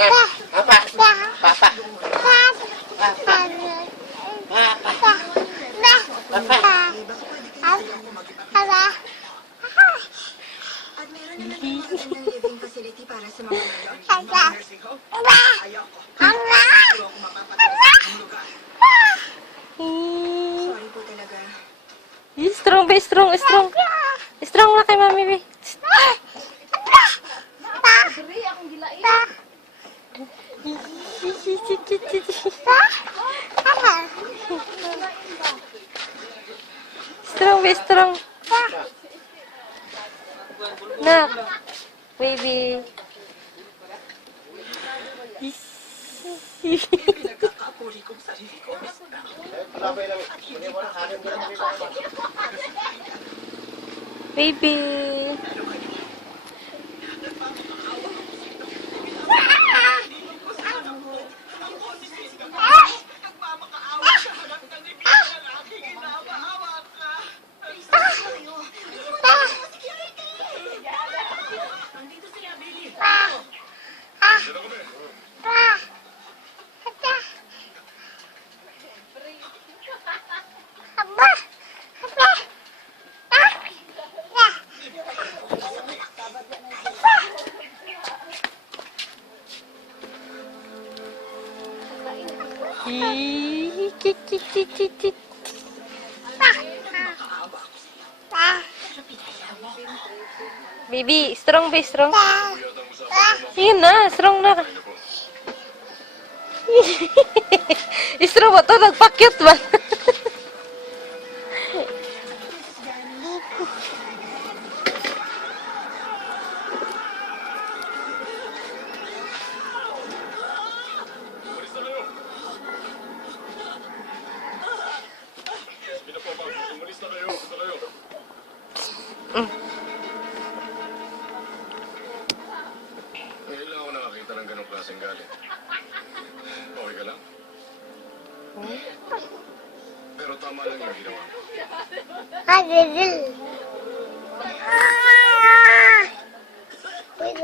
Papa. Papa. Papa. At meron naman tayong magandang living facility para sa mga mayor. Nursing home? Ayoko. Ayoko mapapatay sa lugar. Sorry po talaga. Strong, be. Strong, strong. Strong na kay mami, be. Strong, be. Strong. Nak. Baby. Pinagkakapuri kong sarili ko. Baby. Nagmamakaawa sa harap ng ibig ng aking inaawa ka. Please, tayo. Nandito sila, Billy. Baby, strong, be. Strong. Yun na, strong na. Strong ba to? Nagpakyut ba? Ngayon lang ako nakakita ng ganong klaseng galit. Okay ka lang? Pero tama lang yung ginawa mo. Wait,